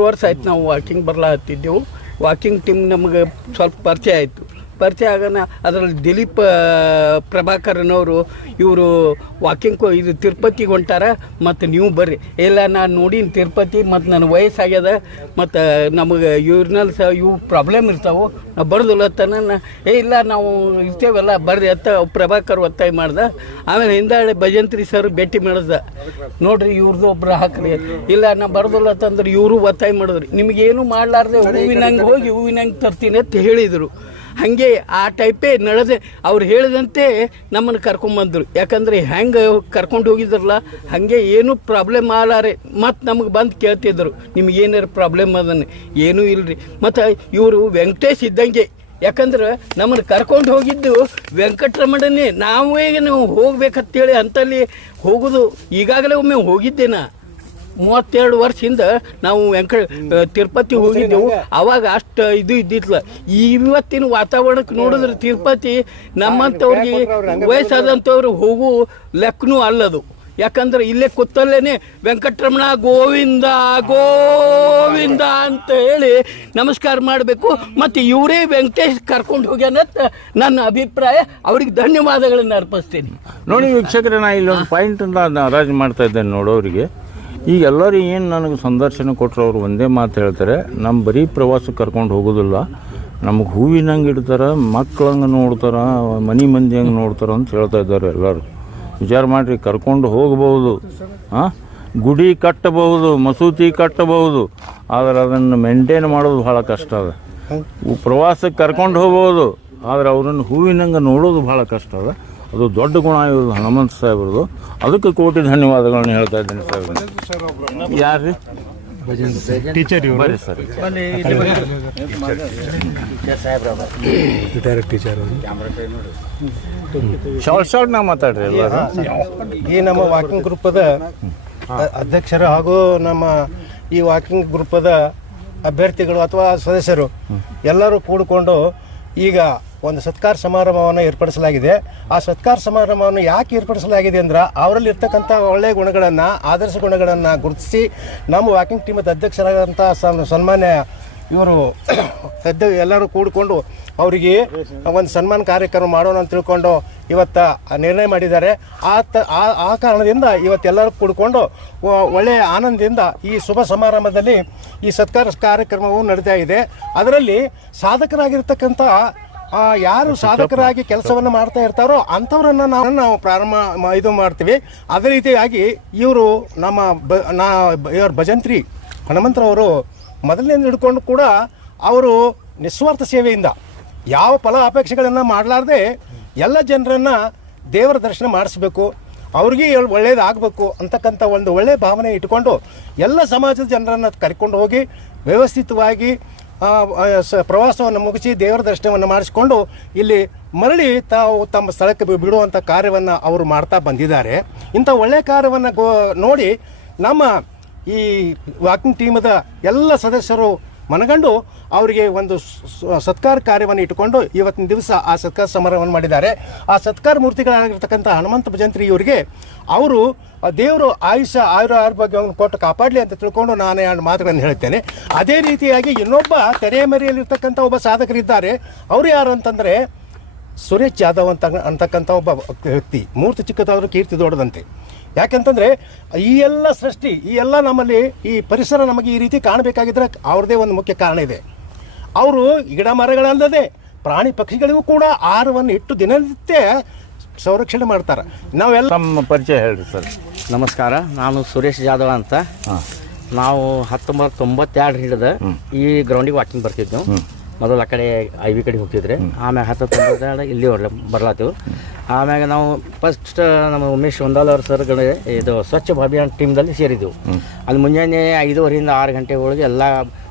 ಮೂರು ವರ್ಷ ಆಯ್ತು ನಾವು ವಾಕಿಂಗ್ ಬರ್ಲಾ ಹತ್ತಿದ್ದೆವು ವಾಕಿಂಗ್ ಟೀಮ್ ನಮಗೆ ಸ್ವಲ್ಪ ಪರಿಚಯ ಆಯಿತು. ಪರಿಚಯ ಆಗೋಣ ಅದರಲ್ಲಿ ದಿಲೀಪ್ ಪ್ರಭಾಕರನವರು ಇವರು ವಾಕಿಂಗ್ ಇದು ತಿರುಪತಿಗೆ ಹೊಂಟಾರ. ಮತ್ತು ನೀವು ಬರ್ರಿ. ಇಲ್ಲ ನಾನು ನೋಡೀನಿ ತಿರುಪತಿ ಮತ್ತು ನನ್ನ ವಯಸ್ಸಾಗ್ಯದ ಮತ್ತು ನಮಗೆ ಇವ್ರನ್ನಲ್ಲಿ ಸಹ ಇವು ಪ್ರಾಬ್ಲಮ್ ಇರ್ತಾವೆ. ನಾವು ಬರ್ದಿಲ್ಲ ತನ ಏ ಇಲ್ಲ ನಾವು ಇರ್ತೇವಲ್ಲ ಬರ್ರಿ ಅಂತ ಪ್ರಭಾಕರ್ ಒತ್ತಾಯ ಮಾಡ್ದೆ. ಆಮೇಲೆ ಹಿಂದಾಳೆ ಭಜಂತ್ರಿ ಸರ್ ಭೇಟಿ ಮಾಡಿದ. ನೋಡ್ರಿ ಇವ್ರದ್ದು ಒಬ್ರು ಹಾಕ್ರಿ. ಇಲ್ಲ ನಾ ಬರ್ದಿಲ್ಲ ತಂದ್ರೆ ಇವರು ಒತ್ತಾಯ ಮಾಡಿದ್ರಿ. ನಿಮಗೇನು ಮಾಡಲಾರ್ದೆ ಹೂವಿನಂಗೆ ಹೋಗಿ ಹೂವಿನಂಗೆ ತರ್ತೀನಿ ಅಂತ ಹೇಳಿದರು. ಹಾಗೆ ಆ ಟೈಪೇ ನಡೆದೆ. ಅವ್ರು ಹೇಳಿದಂತೆ ನಮ್ಮನ್ನು ಕರ್ಕೊಂಬಂದರು. ಯಾಕಂದರೆ ಹೆಂಗೆ ಕರ್ಕೊಂಡು ಹೋಗಿದ್ರಲ್ಲ, ಹಾಗೆ ಏನೂ ಪ್ರಾಬ್ಲಮ್ ಆಲಾರೆ. ಮತ್ತು ನಮಗೆ ಬಂದು ಕೇಳ್ತಿದ್ರು, ನಿಮ್ಗೆ ಏನಾರು ಪ್ರಾಬ್ಲಮ್ ಅದನ್ನು. ಏನೂ ಇಲ್ಲರಿ ಮತ್ತು ಇವರು ವೆಂಕಟೇಶ್ ಇದ್ದಂಗೆ. ಯಾಕಂದ್ರೆ ನಮ್ಮನ್ನು ಕರ್ಕೊಂಡು ಹೋಗಿದ್ದು ವೆಂಕಟರಮಣನೇ. ನಾವೇ ನಾವು ಹೋಗ್ಬೇಕಂತೇಳಿ ಅಂತಲ್ಲಿ ಹೋಗೋದು ಈಗಾಗಲೇ ಒಮ್ಮೆ ಹೋಗಿದ್ದೆ ನಾ ವರ್ಷ ಹಿಂದೆ ನಾವು ವೆಂಕ ತಿರುಪತಿ ಹೋಗಿದ್ದೆವು. ಅವಾಗ ಅಷ್ಟು ಇದು ಇದ್ದಿತ್ತಲ್ಲ ಇವತ್ತಿನ ವಾತಾವರಣಕ್ಕೆ ನೋಡಿದ್ರೆ ತಿರುಪತಿ ನಮ್ಮಂಥವ್ರಿಗೆ ವಯಸ್ಸಾದಂಥವ್ರು ಹೋಗು ಲೆಕ್ಕನೂ ಅಲ್ಲದು. ಯಾಕಂದ್ರೆ ಇಲ್ಲೇ ಕೂತಲ್ಲೇನೆ ವೆಂಕಟರಮಣ ಗೋವಿಂದ ಗೋವಿಂದ ಅಂತ ಹೇಳಿ ನಮಸ್ಕಾರ ಮಾಡಬೇಕು. ಮತ್ತು ಇವರೇ ವೆಂಕಟೇಶ್ ಕರ್ಕೊಂಡು ಹೋಗ್ಯಾನಂತ ನನ್ನ ಅಭಿಪ್ರಾಯ. ಅವ್ರಿಗೆ ಧನ್ಯವಾದಗಳನ್ನು ಅರ್ಪಿಸ್ತೀನಿ. ನೋಡಿ ವೀಕ್ಷಕರೇ ನಾ ಇಲ್ಲೊಂದು ಪಾಯಿಂಟ್ ರಾಜ್ ಮಾಡ್ತಾ ಇದ್ದೇನೆ ನೋಡೋರಿಗೆ ಈಗ ಎಲ್ಲರೂ ಏನು ನನಗೆ ಸಂದರ್ಶನ ಕೊಟ್ಟರು ಅವರು ಒಂದೇ ಮಾತು ಹೇಳ್ತಾರೆ ನಮ್ಮ ಬರೀ ಪ್ರವಾಸಕ್ಕೆ ಕರ್ಕೊಂಡು ಹೋಗೋದಿಲ್ಲ ನಮಗೆ ಹೂವಿನಂಗೆ ಇಡ್ತಾರೆ ಮಕ್ಕಳಂಗೆ ನೋಡ್ತಾರೆ ಮನೆ ಮಂದಿ ಹಂಗೆ ನೋಡ್ತಾರೆ ಅಂತ ಹೇಳ್ತಾ ಇದ್ದಾರೆ ಎಲ್ಲರೂ. ವಿಚಾರ ಮಾಡಿರಿ ಕರ್ಕೊಂಡು ಹೋಗಬಹುದು ಹಾಂ ಗುಡಿ ಕಟ್ಟಬಹುದು ಮಸೂತಿ ಕಟ್ಟಬಹುದು ಆದರೆ ಅದನ್ನು ಮೇಂಟೈನ್ ಮಾಡೋದು ಭಾಳ ಕಷ್ಟ ಅದ. ಪ್ರವಾಸಕ್ಕೆ ಕರ್ಕೊಂಡು ಹೋಗ್ಬೋದು ಆದರೆ ಅವರನ್ನು ಹೂವಿನಂಗೆ ನೋಡೋದು ಭಾಳ ಕಷ್ಟ ಅದ. ಅದು ದೊಡ್ಡ ಗುಣ ಇರೋದು ಹನುಮಂತ ಸಾಹೇಬ್ರದು. ಅದಕ್ಕೆ ಕೋಟಿ ಧನ್ಯವಾದಗಳನ್ನು ಹೇಳ್ತಾ ಇದ್ದೀನಿ ಸರ್ ಯಾರು ಟೀಚರ್ ಬರಿ sir retired teacher short short ನಾ ಮಾತಾಡ್ರಿ ಎಲ್ಲರೂ. ಈ ನಮ್ಮ ವಾಕಿಂಗ್ ಗ್ರೂಪದ ಅಧ್ಯಕ್ಷರು ಹಾಗೂ ನಮ್ಮ ಈ ವಾಕಿಂಗ್ ಗ್ರೂಪದ ಅಭ್ಯರ್ಥಿಗಳು ಅಥವಾ ಸದಸ್ಯರು ಎಲ್ಲರೂ ಕೂಡಿಕೊಂಡು ಈಗ ಒಂದು ಸತ್ಕಾರ ಸಮಾರಂಭವನ್ನು ಏರ್ಪಡಿಸಲಾಗಿದೆ. ಆ ಸತ್ಕಾರ ಸಮಾರಂಭವನ್ನು ಯಾಕೆ ಏರ್ಪಡಿಸಲಾಗಿದೆ ಅಂದ್ರೆ ಅವರಲ್ಲಿ ಇರ್ತಕ್ಕಂಥ ಒಳ್ಳೆಯ ಗುಣಗಳನ್ನು, ಆದರ್ಶ ಗುಣಗಳನ್ನು ಗುರುತಿಸಿ ನಮ್ಮ ವಾಕಿಂಗ್ ಟೀಮದ ಅಧ್ಯಕ್ಷರಾದಂಥ ಸನ್- ಸನ್ಮಾನ್ಯ ಇವರು ಸದ್ಯ ಎಲ್ಲರೂ ಕೂಡಿಕೊಂಡು ಅವರಿಗೆ ಒಂದು ಸನ್ಮಾನ ಕಾರ್ಯಕ್ರಮ ಮಾಡೋಣ ಅಂತ ತಿಳ್ಕೊಂಡು ಇವತ್ತ ನಿರ್ಣಯ ಮಾಡಿದ್ದಾರೆ. ಆ ಆ- ಕಾರಣದಿಂದ ಇವತ್ತೆಲ್ಲರೂ ಕೂಡಿಕೊಂಡು ಒಳ್ಳೆಯ ಆನಂದದಿಂದ ಈ ಶುಭ ಸಮಾರಂಭದಲ್ಲಿ ಈ ಸತ್ಕಾರ ಕಾರ್ಯಕ್ರಮವು ನಡೀತಾ ಇದೆ. ಅದರಲ್ಲಿ ಸಾಧಕರಾಗಿರ್ತಕ್ಕಂಥ ಆ, ಯಾರು ಸಾಧಕರಾಗಿ ಕೆಲಸವನ್ನು ಮಾಡ್ತಾ ಇರ್ತಾರೋ ಅಂಥವ್ರನ್ನ ನಾವು ನಾವು ಪ್ರಾರಂಭ ಇದು ಮಾಡ್ತೀವಿ. ಅದೇ ರೀತಿಯಾಗಿ ಇವರು ನಮ್ಮ ಬ ನಾ ಇವ್ರ ಭಜಂತ್ರಿ ಹನುಮಂತರವರು ಮೊದಲನೇ ಹಿಡ್ಕೊಂಡು ಕೂಡ ಅವರು ನಿಸ್ವಾರ್ಥ ಸೇವೆಯಿಂದ ಯಾವ ಫಲ ಅಪೇಕ್ಷೆಗಳನ್ನು ಮಾಡಲಾರ್ದೆ ಎಲ್ಲ ಜನರನ್ನು ದೇವರ ದರ್ಶನ ಮಾಡಿಸ್ಬೇಕು ಅವ್ರಿಗೆ ಒಳ್ಳೇದಾಗಬೇಕು ಅಂತಕ್ಕಂಥ ಒಂದು ಒಳ್ಳೆಯ ಭಾವನೆ ಇಟ್ಕೊಂಡು ಎಲ್ಲ ಸಮಾಜದ ಜನರನ್ನು ಕರ್ಕೊಂಡು ಹೋಗಿ ವ್ಯವಸ್ಥಿತವಾಗಿ ಪ್ರವಾಸವನ್ನು ಮುಗಿಸಿ ದೇವರ ದರ್ಶನವನ್ನು ಮಾಡಿಸಿಕೊಂಡು ಇಲ್ಲಿ ಮರಳಿ ತಾವು ತಮ್ಮ ಸ್ಥಳಕ್ಕೆ ಬಿಡುವಂಥ ಕಾರ್ಯವನ್ನು ಅವರು ಮಾಡ್ತಾ ಬಂದಿದ್ದಾರೆ. ಇಂಥ ಒಳ್ಳೆಯ ಕಾರ್ಯವನ್ನು ಗೋ ನೋಡಿ ನಮ್ಮ ಈ ವಾಕಿಂಗ್ ಟೀಮದ ಎಲ್ಲ ಸದಸ್ಯರು ಮನಗಂಡು ಅವರಿಗೆ ಒಂದು ಸತ್ಕಾರ ಕಾರ್ಯವನ್ನು ಇಟ್ಟುಕೊಂಡು ಇವತ್ತಿನ ದಿವಸ ಆ ಸತ್ಕಾರ ಸಮಾರಂಭವನ್ನು ಮಾಡಿದ್ದಾರೆ. ಆ ಸತ್ಕಾರ ಮೂರ್ತಿಗಳಾಗಿರ್ತಕ್ಕಂಥ ಹನುಮಂತ ಭಜಂತ್ರಿ ಇವರಿಗೆ ಅವರು ದೇವರು ಆಯುಷ, ಆಯುರ, ಆರೋಗ್ಯವನ್ನು ಕೊಟ್ಟು ಕಾಪಾಡಲಿ ಅಂತ ತಿಳ್ಕೊಂಡು ನಾನು ಎರಡು ಮಾತುಗಳನ್ನು ಹೇಳ್ತೇನೆ ಅದೇ ರೀತಿಯಾಗಿ ಇನ್ನೊಬ್ಬ ತೆರೆಮರೆಯಲ್ಲಿರ್ತಕ್ಕಂಥ ಒಬ್ಬ ಸಾಧಕರಿದ್ದಾರೆ. ಅವರು ಯಾರು ಅಂತಂದರೆ ಸುರೇಶ್ ಜಾಧವ್ ಅಂತ, ಅಂತಕ್ಕಂಥ ಒಬ್ಬ ವ್ಯಕ್ತಿ. ಮೂರ್ತಿ ಚಿಕ್ಕದಾದರೂ ಕೀರ್ತಿ ದೊಡ್ಡದಂತೆ. ಯಾಕೆಂತಂದರೆ ಈ ಎಲ್ಲ ಸೃಷ್ಟಿ ಈ ಎಲ್ಲ ನಮ್ಮಲ್ಲಿ ಈ ಪರಿಸರ ನಮಗೆ ಈ ರೀತಿ ಕಾಣಬೇಕಾಗಿದ್ರೆ ಅವ್ರದ್ದೇ ಒಂದು ಮುಖ್ಯ ಕಾರಣ ಇದೆ. ಅವರು ಗಿಡ ಮರಗಳಲ್ಲದೆ ಪ್ರಾಣಿ ಪಕ್ಷಿಗಳಿಗೂ ಕೂಡ ಆಹಾರವನ್ನು ಇಟ್ಟು ದಿನನಿತ್ಯ ಸಂರಕ್ಷಣೆ ಮಾಡ್ತಾರೆ. ನಾವೆಲ್ಲ ನಮ್ಮ ಪರಿಚಯ ಹೇಳಿ ಸರ್. ನಮಸ್ಕಾರ ನಾನು ಸುರೇಶ್ ಜಾಧವ ಅಂತ. ನಾವು ಹತ್ತೊಂಬತ್ತು ತೊಂಬತ್ತೆರಡು ಹಿಡಿದ ಈ ಗ್ರೌಂಡಿಗೆ ವಾಕಿಂಗ್ ಬರ್ತಿದ್ವಿ ನಾವು ಮೊದಲು ಆ ಕಡೆ ಐ ವಿ ಕಡೆ ಹೋಗ್ತಿದ್ರೆ ಆಮ್ಯಾಗ ಹತ್ತು ಇಲ್ಲಿ ಹೊರ್ಲ ಬರ್ಲಾತೀವಿ. ಆಮ್ಯಾಗ ನಾವು ಫಸ್ಟ್ ನಮ್ಮ ಉಮೇಶ್ ಹೊಂದಾಲ್ ಅವ್ರ ಸರ್ಗಳು ಇದು ಸ್ವಚ್ಛ ಅಭಿಯಾನ ಟೀಮ್ದಲ್ಲಿ ಸೇರಿದ್ದೆವು ಅಲ್ಲಿ ಮುಂಜಾನೆ ಐದೂವರೆಯಿಂದ ಆರು ಗಂಟೆ ಒಳಗೆ ಎಲ್ಲ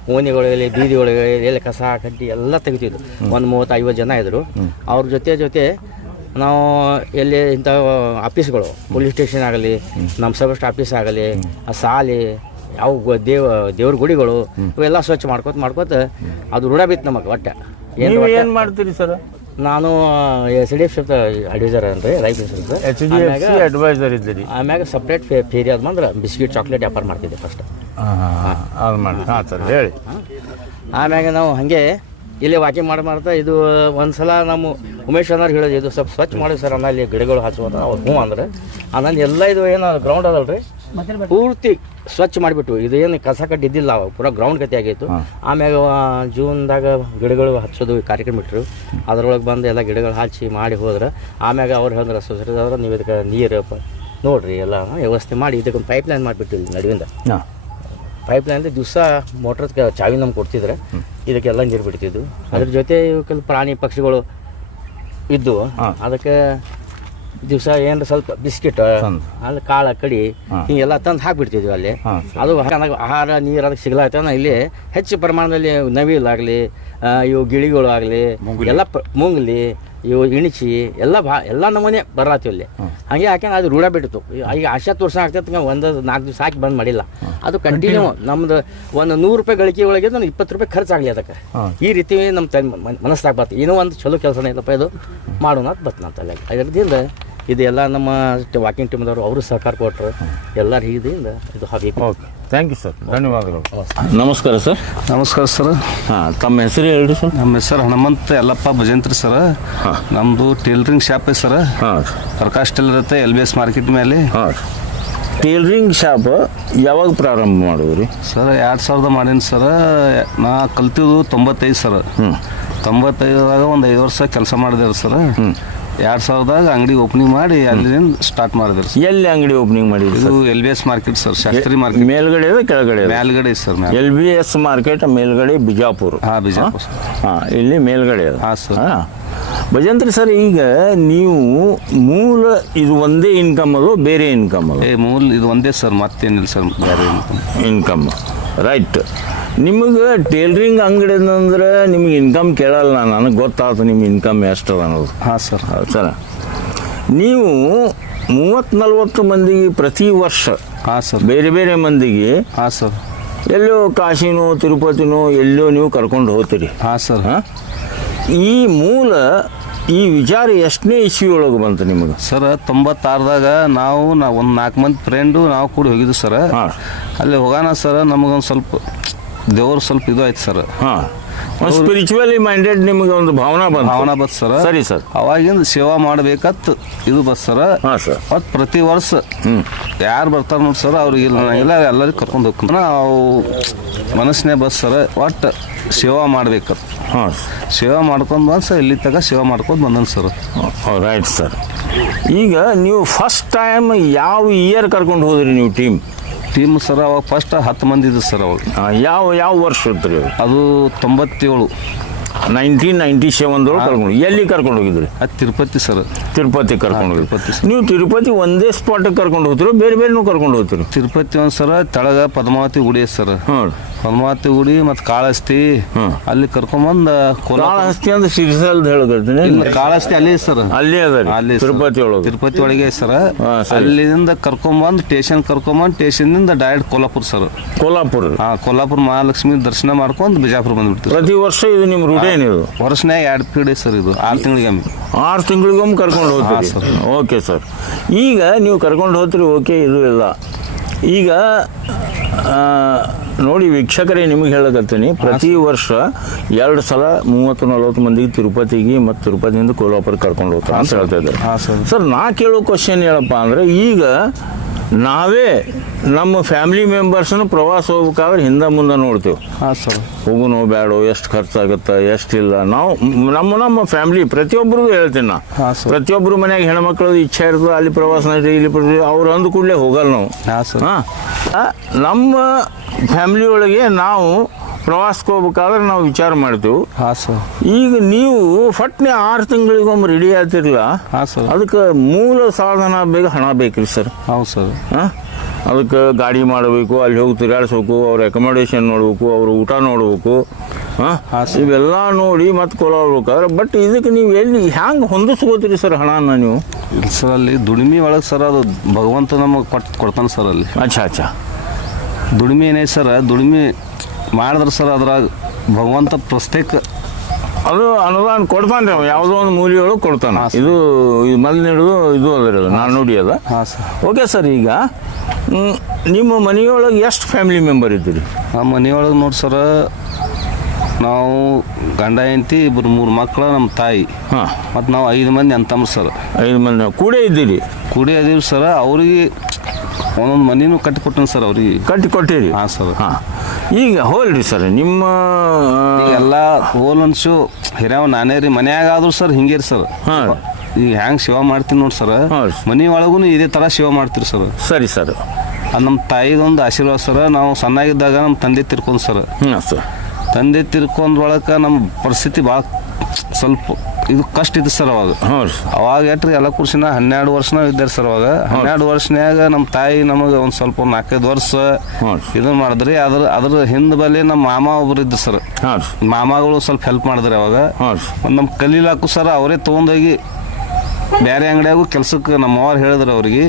ಓಣಿಗಳಲ್ಲಿ ಬೀದಿಗಳಿಗೆ ಎಲ್ಲಿ ಕಸ ಕಡ್ಡಿ ಎಲ್ಲ ತೆಗಿತಿದ್ರು ಒಂದು ಮೂವತ್ತು ಐವತ್ತು ಜನ ಇದ್ದರು ಅವ್ರ ಜೊತೆ ಜೊತೆ ನಾವು ಎಲ್ಲಿ ಇಂಥ ಆಫೀಸ್ಗಳು ಪೊಲೀಸ್ ಸ್ಟೇಷನ್ ಆಗಲಿ ನಮ್ಮ ಸಬ್ ಆಫೀಸ್ ಆಗಲಿ ಆ ಶಾಲೆ ಯಾವ ದೇವ ದೇವ್ರ ಗುಡಿಗಳು ಇವೆಲ್ಲ ಸ್ವಚ್ಛ ಮಾಡ್ಕೋತ ಮಾಡ್ಕೋತ ಅದು ರೂಢ ಬಿತ್ತು ನಮಗೆ ಒಟ್ಟೆ. ಏನು ಏನು ಮಾಡ್ತೀರಿ ಸರ್? ನಾನು ಎಸ್ ಡಿ ಎಫ್ ಅಡ್ವೈಸರ್ ಅಂದ್ರೆ life insurance H D F C adviser ಇದ್ದೀರಿ. ಆಮ್ಯಾಗ ಸಪ್ರೇಟ್ ಫೇರಿ ಆದ ಬಂದ್ರೆ ಬಿಸ್ಕಿಟ್ ಚಾಕ್ಲೇಟ್ ವ್ಯಾಪಾರ ಮಾಡ್ತಿದ್ದೆ ಫಸ್ಟ್ ಅದು ಮಾಡಿ. ಹಾಂ ಸರ್ ಹೇಳಿ. ಆಮ್ಯಾಗ ನಾವು ಹಾಗೆ ಇಲ್ಲಿ ವಾಕಿಂಗ್ ಮಾಡಿ ಮಾಡ್ತಾ ಇದು ಒಂದು ಸಲ ನಮ್ಮ ಉಮೇಶ್ ಅನ್ನೋರು ಹೇಳೋದು ಇದು ಸ್ವಲ್ಪ ಸ್ವಚ್ಛ ಮಾಡಿ ಸರ್ ಅನ್ನಲ್ಲಿ ಗಿಡಗಳು ಹಚ್ಚುವಂತ ಅವ್ರು ಹ್ಞೂ ಅಂದ್ರೆ. ಆಮೇಲೆ ಎಲ್ಲ ಇದು ಏನು ಗ್ರೌಂಡ್ ಅದಲ್ರಿ. ಪೂರ್ತಿ ಸ್ವಚ್ಛ ಮಾಡಿಬಿಟ್ಟು ಇದು ಏನು ಕಸ ಕಟ್ಟಿದ್ದಿಲ್ಲ ಇದ್ದಿಲ್ಲ ಪೂರಾ ಗ್ರೌಂಡ್ ಗತಿ ಆಗಿತ್ತು. ಆಮ್ಯಾಗ ಜೂನ್ದಾಗ ಗಿಡಗಳು ಹಚ್ಚೋದು ಕಾರ್ಯಕ್ರಮ ಇಟ್ಟರು ಅದರೊಳಗೆ ಬಂದು ಎಲ್ಲ ಗಿಡಗಳು ಹಚ್ಚಿ ಮಾಡಿ ಹೋದ್ರೆ ಆಮ್ಯಾಗ ಅವ್ರು ಹೇಳಿದ್ರೆ ಸುಸರಿದವ್ರು ನೀವು ಇದಕ್ಕೆ ನೀರು ನೋಡ್ರಿ ಎಲ್ಲ ವ್ಯವಸ್ಥೆ ಮಾಡಿ ಇದಕ್ಕೊಂದು ಪೈಪ್ ಲೈನ್ ನಡುವಿಂದ. ಪೈಪ್ ಲೈನ್ ದಿವಸ ಮೋಟ್ರ್ ಚಾವಿ ನಮ್ಗೆ ಕೊಡ್ತಿದ್ರೆ. ಇದಕ್ಕೆಲ್ಲ ನೀರು ಬಿಡ್ತಿದ್ವು. ಅದ್ರ ಜೊತೆ ಕೆಲವು ಪ್ರಾಣಿ ಪಕ್ಷಿಗಳು ಇದ್ದು ಅದಕ್ಕೆ ದಿವಸ ಏನಾರ ಸ್ವಲ್ಪ ಬಿಸ್ಕಿಟ್ ತಂದು. ಅಲ್ಲಿ ಕಾಳ ಕಡಿ ಹಿಂಗೆಲ್ಲ ತಂದು ಹಾಕ್ಬಿಡ್ತಿದ್ವಿ ಅಲ್ಲಿ. ಅದು ಹಾಗಾಗಿ ಆಹಾರ ನೀರು ಅದಕ್ಕೆ ಸಿಗ್ಲಾಗ್ತಾನ ಇಲ್ಲಿ ಹೆಚ್ಚು ಪ್ರಮಾಣದಲ್ಲಿ ನವಿಲಾಗಲಿ ಇವು ಗಿಳಿಗಳು ಆಗಲಿ ಎಲ್ಲ ಪ ಮುಂಗ್ಲಿ ಇವು ಇಣಿಚಿ ಎಲ್ಲ ಭಾ ಎಲ್ಲ ನಮೂನೆ ಬರಲಾತಿವಿ ಇಲ್ಲಿ ಹಾಗೆ ಹಾಕ್ಯಂಗೆ ಅದು ರೂಢ ಬಿಟ್ಟಿತ್ತು ಈಗ ಆಶಾ ತೋರ್ಸ ಆಗ್ತೈತೆ ಒಂದು ನಾಲ್ಕು ದಿವಸ ಹಾಕಿ ಬಂದ್ ಮಾಡಿಲ್ಲ. ಅದು ಕಂಟಿನ್ಯೂ ನಮ್ದು ಒಂದು ನೂರು ರೂಪಾಯಿ ಗಳಿಕೆ ಒಳಗೆ ನಾನು ಇಪ್ಪತ್ತು ರೂಪಾಯಿ ಖರ್ಚಾಗಲಿ ಅದಕ್ಕೆ. ಈ ರೀತಿ ನಮ್ಮ ತಲೆ ಮನಸ್ಸಾಗ ಬರ್ತು. ಏನೋ ಒಂದು ಚಲೋ ಕೆಲಸನೇ ಇಲ್ಲಪ್ಪ ಇದು. ಮಾಡೋಣ ಅಂತ ಬತ್ತು ಅಂತ ಅಲ್ಲಿ ಅದರದಿಂದ ಇದು ಎಲ್ಲ ನಮ್ಮ ವಾಕಿಂಗ್ ಟೀಮ್ದವರು ಅವರು ಸಹಕಾರ ಕೊಟ್ಟರು ಎಲ್ಲರ ಇದರಿಂದ ಇದು ಹಾಕಿ ಓಕೆ. ಥ್ಯಾಂಕ್ ಯು ಸರ್ ಧನ್ಯವಾದಗಳು. ನಮಸ್ಕಾರ ಸರ್ ನಮಸ್ಕಾರ ಸರ್ ಹಾಂ ತಮ್ಮ ಹೆಸರು ಹೇಳಿ ಸರ್ ನಮ್ಮ ಹೆಸರು ಹನುಮಂತ ಯಲ್ಲಪ್ಪ ಭಜಂತ್ರಿ ಸರ್ ನಮ್ಮದು ಟೇಲರಿಂಗ್ ಶಾಪ್ ಐತೆ ಸರ್ ಹಾಂ. ಪ್ರಕಾಶ್ ಟೇಲರ್ ಐತೆ ಎಲ್ ಬಿ ಎಸ್ ಮಾರ್ಕೆಟ್ ಮೇಲೆ. ಹಾಂ. ಟೇಲರಿಂಗ್ ಶಾಪ್ ಯಾವಾಗ ಪ್ರಾರಂಭ ಮಾಡಿದ್ರಿ? ಸರ್ ಎರಡು ಸಾವಿರದ ಮಾಡೀನಿ ಸರ್ ನಾ ಕಲ್ತಿದ್ದು ತೊಂಬತ್ತೈದು ಸರ್ ತೊಂಬತ್ತೈದರಾಗ ಒಂದು ಐದು ವರ್ಷ ಕೆಲಸ ಮಾಡಿದೆ ಸರ್ ಎರಡು ಸಾವಿರದಾಗ ಅಂಗಡಿ ಓಪನಿಂಗ್ ಮಾಡಿ ಅಲ್ಲಿಂದ ಸ್ಟಾರ್ಟ್ ಮಾಡಿದ್ರು ಸರ್. ಎಲ್ಲಿ ಅಂಗಡಿ ಓಪನಿಂಗ್ ಮಾಡಿದ್ರಿ ಇದು L B S market sir Shastri market ಮೇಲ್ಗಡೆ ಇದೆ ಕೆಳಗಡೆ ಮೇಲ್ಗಡೆ sir L B S market ಮೇಲ್ಗಡೆ ಬಿಜಾಪುರ. ಹಾ ಬಿಜಾಪುರ್ ಹಾ? ಇಲ್ಲಿ ಮೇಲ್ಗಡೆ ಇದೆ ಹಾಂ ಸರ್. ಹಾ. ಭಜಂತ್ರಿ ಸರ್ ಈಗ ನೀವು ಮೂಲ ಇದು ಒಂದೇ ಇನ್ಕಮ್ ಅದು ಬೇರೆ ಇನ್ಕಮ್ ಅದು? ಏ ಮೂಲ ಇದು ಒಂದೇ ಸರ್ ಮತ್ತೇನಿಲ್ಲ ಸರ್ ಬೇರೆ ಇನ್ಕಮ್ ಇನ್ಕಮ್ ರೈಟ್ ನಿಮಗೆ ಟೇಲರಿಂಗ್ ಅಂಗಡಿ ಅಂದ್ರೆ ನಿಮ್ಗೆ ಇನ್ಕಮ್ ಕೇಳಲ್ಲ ನಾನು. ನನಗೆ ಗೊತ್ತಾಯ್ತು ನಿಮ್ಮ ಇನ್ಕಮ್ ಎಷ್ಟು ಅದ ಅನ್ನೋದು. ಹಾಂ ಸರ್. ಹೌದು ಸರ. ನೀವು ಮೂವತ್ತು ನಲ್ವತ್ತು ಮಂದಿಗೆ ಪ್ರತಿ ವರ್ಷ ಹಾಂ ಸರ್. ಬೇರೆ ಬೇರೆ ಮಂದಿಗೆ ಹಾಂ ಸರ್. ಎಲ್ಲೋ ಕಾಶಿನೋ ತಿರುಪತಿನೋ ಎಲ್ಲೋ ನೀವು ಕರ್ಕೊಂಡು ಹೋಗ್ತೀರಿ. ಹಾಂ ಸರ್. ಹಾಂ? ಈ ಮೂಲ ಈ ವಿಚಾರ ಎಷ್ಟನೇ ಇಸ್ವಿ ಒಳಗೆ ಬಂತು ನಿಮಗೆ? ಸರ್ ತೊಂಬತ್ತಾರದಾಗ ನಾವು ನಾ ಒಂದು ನಾಲ್ಕು ಮಂದಿ ಫ್ರೆಂಡು ನಾವು ಕೂಡ ಹೋಗಿದ್ವಿ ಸರ್. ಹಾಂ. ಅಲ್ಲಿ ಹೋಗೋಣ ಸರ್ ನಮಗೊಂದು ಸ್ವಲ್ಪ ದೇವ್ರು ಸ್ವಲ್ಪ ಇದು ಆಯ್ತು ಸರ್. ಹಾಂ. ಒಂದು ಸ್ಪಿರಿಚುವಲಿ ಮೈಂಡೆಡ್ ನಿಮಗೆ ಒಂದು ಭಾವನಾ ಬಂತು. ಭಾವನಾ ಬಸ್ ಸರ್. ಸರಿ ಸರ್. ಅವಾಗಿಂದ ಸೇವಾ ಮಾಡ್ಬೇಕತ್ ಇದು ಬಸ್ ಸರ್. ಹಾಂ ಸರ್. ಮತ್ತು ಪ್ರತಿ ವರ್ಷ ಯಾರು ಬರ್ತಾರೆ ನೋಡಿ ಸರ್ ಅವ್ರಿಗೆ ಇಲ್ಲ ಇಲ್ಲ ಎಲ್ಲರಿಗೂ ಕರ್ಕೊಂಡು ಹೋಗ್ಕೊಂಡು ನಾವು ಮನಸ್ಸಿನೇ ಬಸ್ ಸರ್. ಒಟ್ಟು ಸೇವಾ ಮಾಡ್ಬೇಕತ್. ಹಾಂ ಸೇವಾ ಮಾಡ್ಕೊಂಡು ಬಂದು ಸರ್ ಇಲ್ಲಿ ತಗ ಸೇವಾ ಮಾಡ್ಕೊಂಡು ಬಂದನು ಸರ್. ರೈಟ್ ಸರ್ ಈಗ ನೀವು ಫಸ್ಟ್ ಟೈಮ್ ಯಾವ ಇಯರ್ ಕರ್ಕೊಂಡು ಹೋದ್ರಿ ನೀವು ಟೀಮ್ ಟೀಮ್ ಸರ್ ಅವಾಗ ಫಸ್ಟ್ ಹತ್ತು ಮಂದಿ ಇದ್ದು ಸರ್ ಅವಾಗ. ಯಾವ ಯಾವ ವರ್ಷ ಇತ್ತು ರೀ ಅದು? ತೊಂಬತ್ತೇಳು. ನೈನ್ಟೀನ್ ನೈಂಟಿ ಸೆವೆನ್ದೊಳಗೆ ಕರ್ಕೊಂಡು ಎಲ್ಲಿ ಕರ್ಕೊಂಡು ಹೋಗಿದ್ರಿ? ಅದು ತಿರುಪತಿ ಸರ್. ತಿರುಪತಿ ಕರ್ಕೊಂಡು ಹೋಗಿದ್ರಿ. ತಿರುಪತಿ ನೀವು ತಿರುಪತಿ ಒಂದೇ ಸ್ಪಾಟಿಗೆ ಕರ್ಕೊಂಡು ಹೋಗ್ತೀರೋ ಬೇರೆ ಬೇರೆನೂ ಕರ್ಕೊಂಡು ಹೋಗ್ತೀರಿ? ತಿರುಪತಿ ಒಂದು ಸರ ತಳಗ ಪದ್ಮಾವತಿ ಗುಡಿ ಸರ್. ಹ್ಞೂ ಪದ್ಮಾವತಿ ಗುಡಿ ಮತ್ತು ಕಾಳಹಸ್ತಿ. ಅಲ್ಲಿ ಕರ್ಕೊಂಬಂದು ಕೋಲಾರ ಕಾಳಹಸ್ತಿ ಅಂತ ಸಿರಿಸಲ್ದ ಹೇಳಕತ್ತೀನಿ ಇಲ್ಲ, ಕಾಳಹಸ್ತಿ ಅಲ್ಲಿ ಸರ್. ಅಲ್ಲೇ ಅದ ಅಲ್ಲಿ ತಿರುಪತಿ ಒಳಗೆ. ತಿರುಪತಿ ಒಳಗೆ ಸರ್. ಅಲ್ಲಿಂದ ಕರ್ಕೊಂಬಂದ್ ಸ್ಟೇಷನ್ ಕರ್ಕೊಂಬಂದು ಸ್ಟೇಷನ್ನಿಂದ ಡೈರೆಕ್ಟ್ ಕೋಲಾಪುರ ಸರ್. ಕೋಲಾಪುರ ಹಾ ಕೋಲಾಪುರ ಮಹಾಲಕ್ಷ್ಮಿ ದರ್ಶನ ಮಾಡ್ಕೊಂಡು ಬಿಜಾಪುರ ಬಂದ್ಬಿಡ್ತೀವಿ ಪ್ರತಿ ವರ್ಷ ಇದು ನಿಮ್ಮ ರೂಟೇನ್ ಇದು? ವರ್ಷನೇ ಎರಡು ಪೀಡೆ ಸರ್ ಇದು ಆರು ತಿಂಗಳಿಗೆ ಆರು ತಿಂಗಳಿಗೊಮ್ಮೆ ಕರ್ಕೊಂಡು ಹೋಗ್ತೀವಿ ಸರ್. Okay sir. ಈಗ ನೀವು ಕರ್ಕೊಂಡು ಹೋಗ್ತೀರಿ ಓಕೆ ಇದು ಇಲ್ಲ. ಈಗ ನೋಡಿ ವೀಕ್ಷಕರೇ ನಿಮಗೆ ಹೇಳಕತ್ತೀನಿ. ಪ್ರತಿ ವರ್ಷ ಎರಡು ಸಲ ಮೂವತ್ತು ನಲ್ವತ್ತು ಮಂದಿಗೆ ತಿರುಪತಿಗೆ ಮತ್ತು ತಿರುಪತಿಯಿಂದ ಕೋಲಾಪುರ ಕರ್ಕೊಂಡು ಹೋಗ್ತಾರೆ ಅಂತ ಹೇಳ್ತಾ ಇದ್ದಾರೆ. ಹಾಂ ಸರ್. ಸರ್ ನಾ ಕೇಳೋ ಕ್ವಶನ್ ಏನಪ್ಪ ಅಂದರೆ ಈಗ ನಾವೇ ನಮ್ಮ ಫ್ಯಾಮಿಲಿ ಮೆಂಬರ್ಸ್ನ ಪ್ರವಾಸ ಹೋಗ್ಬೇಕಾದ್ರೆ ಹಿಂದೆ ಮುಂದೆ ನೋಡ್ತೇವೆ. ಹಾಂ ಸರ್. ಹೋಗುನೋ ಬೇಡೋ ಎಷ್ಟು ಖರ್ಚಾಗುತ್ತೆ ಎಷ್ಟಿಲ್ಲ. ನಾವು ನಮ್ಮ ನಮ್ಮ ಫ್ಯಾಮಿಲಿ ಪ್ರತಿಯೊಬ್ಬರಿಗೂ ಹೇಳ್ತೀನಿ ನಾ. ಹಾಂ ಸರ್. ಪ್ರತಿಯೊಬ್ಬರು ಮನೆಯಾಗ ಹೆಣ್ಮಕ್ಳದ್ದು ಇಚ್ಛೆ ಇರ್ತದೆ ಅಲ್ಲಿ ಪ್ರವಾಸ ನಡೀತದೆ ಇಲ್ಲಿ ಪ್ರತಿ ಅವ್ರು ಅಂದ ಕೂಡಲೇ ಹೋಗಲ್ಲ ನಾವು. ಹಾಂ ಸರ್. ಹಾಂ. ನಮ್ಮ ಫ್ಯಾಮಿಲಿ ಒಳಗೆ ನಾವು ಪ್ರವಾಸಕ್ಕೆ ಹೋಗ್ಬೇಕಾದ್ರೆ ನಾವು ವಿಚಾರ ಮಾಡ್ತೀವಿ. ಹಾಂ ಸರ್ ಈಗ ನೀವು ಫಟ್ನೆ ಆರು ತಿಂಗಳಿಗೊಮ್ಮೆ ರೆಡಿ ಆಗ್ತಿರಲ್ಲ ಹಾಂ ಸರ್ ಅದಕ್ಕೆ ಮೂಲ ಸಾಧನ ಬೇಗ ಹಣ ಬೇಕ್ರಿ ಸರ್ ಹೌದು ಸರ್ ಹಾಂ? ಅದಕ್ಕೆ ಗಾಡಿ ಮಾಡಬೇಕು ಅಲ್ಲಿ ಹೋಗಿ ತಿರುಗಾಡ್ಸ್ಬೇಕು ಅವ್ರ ಅಕೊಮಡೇಷನ್ ನೋಡ್ಬೇಕು ಅವ್ರ ಊಟ ನೋಡಬೇಕು ಹಾಂ. ಇವೆಲ್ಲ ನೋಡಿ ಮತ್ತೆ ಕೊಲಾಡ್ಬೇಕಾದ್ರೆ ಬಟ್ ಇದಕ್ಕೆ ನೀವು ಎಲ್ಲಿ ಹ್ಯಾಂಗೆ ಹೊಂದಿಸ್ಕೋತೀರಿ ಸರ್ ಹಣನ ನೀವು? ಇಲ್ಲ ಸರ್ ಅಲ್ಲಿ ದುಡಿಮೆ ಒಳಗೆ ಸರ್ ಅದು ಭಗವಂತ ನಮಗೆ ಕೊಟ್ಟು ಕೊಡ್ತಾನೆ ಸರ್ ಅಲ್ಲಿ. ಅಚ್ಚಾ ಅಚ್ಚಾ. ದುಡಿಮೆ ಏನೇ ಸರ್ ದುಡಿಮೆ ಮಾಡಿದ್ರೆ ಸರ್ ಅದ್ರಾಗ ಭಗವಂತ ಪ್ರಸ್ತೇಕ. ಅದು ಅನುದಾನ ಕೊಡ್ತಾನೆ ರೀ ಯಾವುದೋ ಒಂದು ಮೂಲಿಯೊಳಗೆ ಕೊಡ್ತಾನೆ. ಇದು ಇದು ಮೊದಲು ಹಿಡಿದು ಇದು ಅದರ ನಾನು ನೋಡಿ ಅದ. ಓಕೆ ಸರ್ ಈಗ ನಿಮ್ಮ ಮನೆಯೊಳಗೆ ಎಷ್ಟು ಫ್ಯಾಮಿಲಿ ಮೆಂಬರ್ ಇದ್ದೀರಿ? ನಮ್ಮ ಮನೆಯೊಳಗೆ ನೋಡಿ ಸರ ನಾವು ಗಂಡ ಹೆಂಡತಿ ಇಬ್ಬರು ಮೂರು ಮಕ್ಕಳು ನಮ್ಮ ತಾಯಿ. ಹಾಂ. ಮತ್ತು ನಾವು ಐದು ಮಂದಿ ಅಂತಮ್ಮ ಸರ್. ಐದು ಮಂದಿ ಕೂಡೇ ಇದ್ದೀರಿ? ಕೂಡಿ ಅದೀವಿ ಸರ ಅವ್ರಿಗೆ ಒಂದೊಂದು ಮನಿನೂ ಕಟ್ಟಿಕೊಟ್ಟನು ಸರ್ ಅವ್ರಿಗೆ. ಕಟ್ಟಿ ಕೊಟ್ಟಿರಿ ಹಾಂ ಸರ್. ಹಾಂ. ಈಗ ಹೋಲ್ರಿ ಸರ್ ನಿಮ್ಮ ಎಲ್ಲ ಹೋಲ್ ಅನ್ಸು ಹಿರಿಯವ ನಾನೇ ರೀ ಮನ್ಯಾಗ ಆದ್ರೂ ಸರ್ ಹಿಂಗೆ ರೀ ಸರ್. ಹಾಂ. ಈಗ ಹ್ಯಾಂಗೆ ಸೇವಾ ಮಾಡ್ತೀನಿ ನೋಡಿ ಸರ್. ಹೌದು. ಮನೆ ಒಳಗೂ ಇದೇ ಥರ ಸೇವಾ ಮಾಡ್ತೀರಿ ಸರ್. ಸರಿ ಸರ್. ಅದು ನಮ್ಮ ತಾಯಿದೊಂದು ಆಶೀರ್ವಾದ ಸರ್. ನಾವು ಸಣ್ಣಾಗಿದ್ದಾಗ ನಮ್ಮ ತಂದೆ ತಿರ್ಕೊಂಡು ಸರ್. ಹ್ಞೂ ಸರ್. ತಂದೆ ತಿರ್ಕೊಂಡ್ರೊಳಕ ನಮ್ಮ ಪರಿಸ್ಥಿತಿ ಭಾಳ ಸ್ವಲ್ಪ ಇದು ಕಷ್ಟ ಇತ್ತು ಸರ್ ಅವಾಗ. ಹ್ಞೂ ರೀ. ಅವಾಗ ಎಟ್ರಿ ಎಲ್ಲ ಕುರ್ಸಿನ ಹನ್ನೆರಡು ವರ್ಷನ ಇದ್ದಾರೆ ಸರ್ ಅವಾಗ. ಹನ್ನೆರಡು ವರ್ಷನ್ಯಾಗ ನಮ್ಮ ತಾಯಿ ನಮಗೆ ಒಂದು ಸ್ವಲ್ಪ ನಾಲ್ಕೈದು ವರ್ಷ ಇದನ್ನ ಮಾಡಿದ್ರಿ. ಅದ್ರ ಅದ್ರ ಹಿಂದ ಬಲಿ ನಮ್ಮ ಮಾಮ ಒಬ್ರು ಇದ್ರು ಸರ್. ಮಾಮಾಗಳು ಸ್ವಲ್ಪ ಹೆಲ್ಪ್ ಮಾಡಿದ್ರಿ ಅವಾಗ. ನಮ್ಮ ಕಲೀಲಾಕು ಸರ್ ಅವರೇ ತೊಗೊಂಡೋಗಿ ಬೇರೆ ಅಂಗಡಿಯಾಗು ಕೆಲ್ಸಕ್ಕೆ ನಮ್ಮ ಅವ್ರ ಹೇಳಿದ್ರು ಅವ್ರಿಗೆ.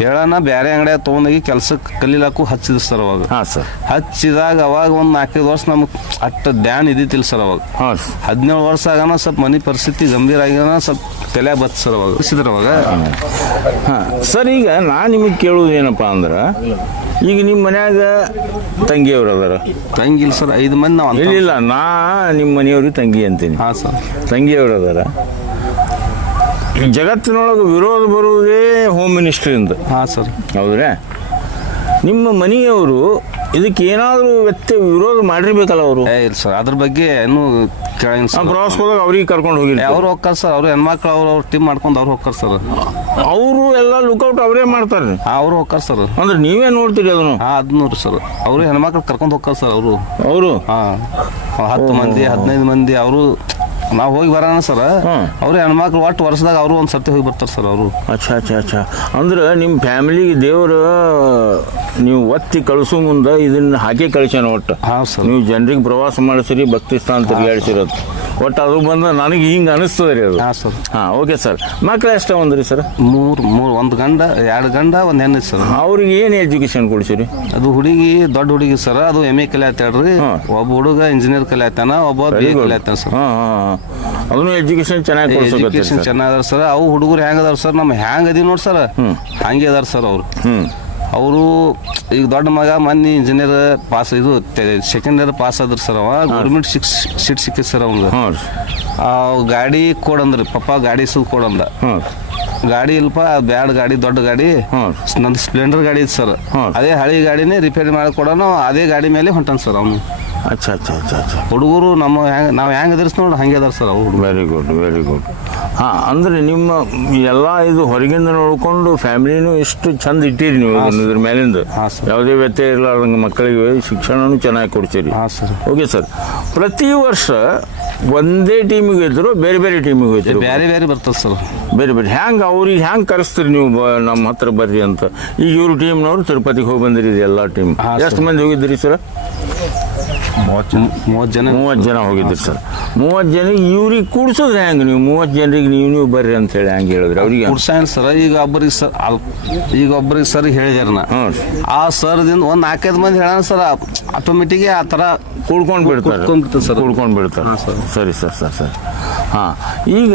ಹೇಳೋಣ ಬೇರೆ ಅಂಗಡಿಯಾಗ ತೊಗೊಂಡೋಗಿ ಕೆಲ್ಸಕ್ಕೆ ಕಲೀಲಾಕು ಹಚ್ಚಿದ್ರು ಸರ್ ಅವಾಗ. ಹಾಂ ಸರ್. ಹಚ್ಚಿದಾಗ ಅವಾಗ ಒಂದು ನಾಲ್ಕೈದು ವರ್ಷ ನಮಗೆ ಅಟ್ಟ ಧ್ಯಾನ ಇದ್ದಿತ್ತಿಲ್ಲ ಸರ್ ಅವಾಗ. ಹಾಂ ಹದಿನೇಳು ವರ್ಷ ಆಗೋಣ ಸ್ವಲ್ಪ ಮನೆ ಪರಿಸ್ಥಿತಿ ಗಂಭೀರ ಆಗ್ಯಾನ ಸ್ವಲ್ಪ ತಲೆ ಬತ್ತು ಸರ್ ಅವಾಗ. ಹಚ್ಚಿದ್ರು ಅವಾಗ? ಹಾಂ. ಸರ್ ಈಗ ನಾನು ನಿಮಗೆ ಕೇಳೋದು ಏನಪ್ಪ ಅಂದ್ರೆ ಈಗ ನಿಮ್ಮ ಮನ್ಯಾಗ ತಂಗಿಯವ್ರು ಅದಾರ. ತಂಗಿಲ್ಲ ಸರ್ ಐದು ಮಂದಿ ನಾವು ಇಲ್ಲ ಇಲ್ಲ ನಾ ನಿಮ್ಮ ಮನೆಯವ್ರಿಗೆ ತಂಗಿ ಅಂತೀನಿ. ಹಾಂ ಸರ್. ತಂಗಿಯವ್ರು ಅದಾರ. ಜಗತ್ತಿನೊಳಗೆ ವಿರೋಧ ಬರುವುದೇ ಹೋಮ್ ಮಿನಿಸ್ಟ್ರಿಯಿಂದ ಹಾಂ ಸರ್. ಹೌದ್ರಾ? ನಿಮ್ಮ ಮನೆಯವರು ಇದಕ್ಕೆ ಏನಾದರೂ ವ್ಯಕ್ತಿ ವಿರೋಧ ಮಾಡಿರ್ಬೇಕಲ್ಲ ಅವರು? ಏ ಇಲ್ಲ ಸರ್. ಅದ್ರ ಬಗ್ಗೆ ಇನ್ನೂ ಕೇಳಿಲ್ಲ ಆ ಸರ್ ಪ್ರವಾಸ ಹೋದಾಗ ಅವ್ರಿಗೆ ಕರ್ಕೊಂಡು ಹೋಗಿ. ಅವ್ರು ಹೋಗ್ತಾರೆ ಸರ್. ಅವ್ರು ಹೆಣ್ಮಕ್ಳು ಅವ್ರು ಅವ್ರ ಟೀಮ್ ಮಾಡ್ಕೊಂಡು ಅವ್ರು ಹೋಗ್ತಾರೆ ಸರ್. ಅವರು ಎಲ್ಲ ಲುಕೌಟ್ ಅವರೇ ಮಾಡ್ತಾರೆ. ಅವರು ಹೋಗ್ತಾರೆ ಸರ್. ಅಂದ್ರೆ ನೀವೇ ನೋಡ್ತೀರಿ ಅದನ್ನು? ಹಾಂ ನೋಡ್ರಿ ಸರ್. ಅವರು ಹೆಣ್ಮಕ್ಳು ಕರ್ಕೊಂಡು ಹೋಗ್ತಾರೆ ಸರ್ ಅವರು. ಅವರು? ಹಾಂ. ಹತ್ತು ಮಂದಿ ಹದಿನೈದು ಮಂದಿ ಅವರು ನಾವು ಹೋಗಿ ಬರೋಣ ಸರ್. ಅವ್ರ ಹೆಣ್ಮಕ್ಳು ಒಟ್ಟು ವರ್ಷದಾಗ ಅವರು ಒಂದು ಸರ್ತಿ ಹೋಗಿ ಬರ್ತಾರೆ ಸರ್ ಅವರು. ಅಚ್ಚಾ ಅಚ್ಚಾ ಅಚ್ಚಾ. ಅಂದ್ರೆ ನಿಮ್ಮ ಫ್ಯಾಮಿಲಿಗೆ ದೇವರು ನೀವು ಒತ್ತಿ ಕಳಿಸೋ ಮುಂದೆ ಇದನ್ನ ಹಾಕಿ ಕಳಿಸ್ಯಾನ ಒಟ್ಟು. ಹಾಂ ಸರ್. ನೀವು ಜನರಿಗೆ ಪ್ರವಾಸ ಮಾಡಿಸಿರಿ ಭಕ್ತಿ ಸ್ಥಾನ ತಿರುಗಾಡಿಸಿರೋದು. ಒಟ್ಟು ಅದು ಬಂದ ನನಗೆ ಹಿಂಗೆ ಅನಿಸ್ತದೆ ರೀ ಅದು. ಹಾಂ ಸರ್. ಹಾಂ ಓಕೆ ಸರ್. ಮಕ್ಳು ಎಷ್ಟು ಒಂದ್ರಿ ಸರ್? ಮೂರು ಮೂರು ಒಂದು ಗಂಡ ಎರಡು ಗಂಡ ಒಂದು ಹೆಣ್ಣು ಸರ್. ಅವ್ರಿಗೆ ಏನು ಎಜುಕೇಶನ್ ಕೊಡಿಸಿರಿ? ಅದು ಹುಡುಗಿ ದೊಡ್ಡ ಹುಡುಗಿ ಸರ್. ಅದು ಎಂ ಎ ಕಲಿಯತ್ತಾಳ್ರಿ ಒಬ್ಬ ಹುಡುಗ ಇಂಜಿನಿಯರ್ ಕಲಿಯತ್ತಾನ ಒಬ್ಬ ಬಿ ಎ ಕಲಿಯತ್ತಾನ ಸರ್. ಹಾಂ ಹಾಂ. ಅದನ್ನು ಎಜುಕೇಶನ್ ಚೆನ್ನಾಗಿ ಎಜುಕೇಶನ್ ಚೆನ್ನಾಗದಾರ ಸರ್. ಅವು ಹುಡುಗರು ಹೆಂಗೆ ಅದಾರ ಸರ್? ನಮ್ಮ ಹ್ಯಾಂಗ್ ಅದೀವಿ ನೋಡಿ ಸರ್. ಹಂಗೆ ಅದಾರ ಸರ್ ಅವರು. ಅವರು ಈಗ ದೊಡ್ಡ ಮಗ ಮೊನ್ನೆ ಇಂಜಿನಿಯರ್ ಪಾಸ್ ಇದು ಸೆಕೆಂಡ್ ಇಯರ್ ಪಾಸ್ ಆದ್ರ ಸರ್ ಅವ. ಗೌರ್ಮೆಂಟ್ ಸಿಕ್ಸ್ ಸೀಟ್ ಸಿಕ್ಕಿದ್ ಸರ್ ಆ ಗಾಡಿ ಕೊಡಂದ್ರಿ ಪಪ್ಪ ಗಾಡಿ ಸುಲ್ ಕೊಡಂದ ಗಾಡಿ ಇಲ್ಪ ಬ್ಯಾಡ್ ಗಾಡಿ ದೊಡ್ಡ ಗಾಡಿ. ನಂದು ಸ್ಪ್ಲೆಂಡರ್ ಗಾಡಿ ಇತ್ತು ಸರ್. ಅದೇ ಹಳಿ ಗಾಡಿನೇ ರಿಪೇರಿ ಮಾಡಿ ಕೊಡೋಣ ಅದೇ ಗಾಡಿ ಮೇಲೆ ಹೊಂಟನ್ ಸರ್ ಅವನು. ಅಚ್ಚಾ ಅಚ್ಚಾ ಅಚ್ಚಾ ಅಚ್ಚಾ. ಹುಡುಗರು ನಮ್ಮ ಹ್ಯಾಂಗೆ ನಾವು ಹೆಂಗೆ ಅದಿರ್ಸ್ ನೋಡಿ ಹಂಗೆ ಅದಾರ ಸರ್ ಅವ್ರು ವೆರಿ ಗುಡ್ ವೆರಿ ಗುಡ್ ಹಾಂ ಅಂದರೆ ನಿಮ್ಮ ಎಲ್ಲ ಇದು ಹೊರಗಿಂದ ನೋಡ್ಕೊಂಡು ಫ್ಯಾಮಿಲಿನೂ ಎಷ್ಟು ಚಂದ ಇಟ್ಟಿರಿ ನೀವು ಇದ್ರ ಮೇಲಿಂದ. ಹಾಂ, ಸರ್. ಯಾವುದೇ ವ್ಯತ್ಯಯ ಇರಲಾರ್ದಂಗೆ ಮಕ್ಕಳಿಗೆ ಶಿಕ್ಷಣನೂ ಚೆನ್ನಾಗಿ ಕೊಡ್ತೀರಿ ಹಾಂ ಸರ್. ಓಕೆ ಸರ್ ಪ್ರತಿ ವರ್ಷ ಒಂದೇ ಟೀಮಿಗೆ ಇದ್ರು ಬೇರೆ ಬೇರೆ ಟೀಮಿಗೆ ಹೋಯ್ತು ಬೇರೆ ಬೇರೆ ಬರ್ತದೆ ಸರ್. ಬೇರೆ ಬೇರೆ. ಹ್ಯಾಂಗೆ ಅವ್ರಿಗೆ ಹ್ಯಾಂಗೆ ಕರೆಸ್ತೀರಿ ನೀವು ಬ- ನಮ್ಮ ಹತ್ರ ಬರ್ರಿ ಅಂತ. ಈಗ ಇವ್ರ ಟೀಮ್ನವ್ರು ತಿರುಪತಿಗೆ ಹೋಗಿ ಬಂದಿರಿ ಎಲ್ಲ ಟೀಮ್ ಎಷ್ಟು ಮಂದಿ ಹೋಗಿದ್ರಿ ಸರ್ ಮೂವತ್ತು ಜನ. ಮೂವತ್ತು ಜನ? ಹೋಗಿದ್ರಿ ಸರ್. ಮೂವತ್ತು ಜನ ಇವ್ರಿಗೆ ಕೂಡ್ಸೋದು ಹೆಂಗೆ ನೀವು? ಮೂವತ್ತು ಜನರಿಗೆ ನೀವು ನೀವು ಬರ್ರಿ ಅಂತ ಹೇಳಿ ಹಂಗೆ ಹೇಳಿದ್ರೆ ಅವ್ರಿಗೆ? ಕುಡ್ಸಾಯನ್ ಸರ್ ಈಗ ಒಬ್ಬರಿಗೆ ಸರ್ ಅಲ್ ಈಗ ಒಬ್ಬರಿಗೆ ಸರ್ ಹೇಳಿದಾರ ನಾ ಹ್ಞೂ ಆ ಸರ್ದಿಂದ ಒಂದು ನಾಲ್ಕೈದು ಮಂದಿ ಹೇಳೋಣ ಸರ್ ಆಟೋಮೆಟಿಕ್ ಆ ಥರ ಕೂಡ್ಕೊಂಡು ಬಿಡ್ತಾರೆ. ಸರ್. ಕೂಡ್ಕೊಂಡು ಬಿಡ್ತಾರೆ. ಸರ್. ಸರಿ ಸರ್ ಸರ್ ಸರ್. ಹಾಂ. ಈಗ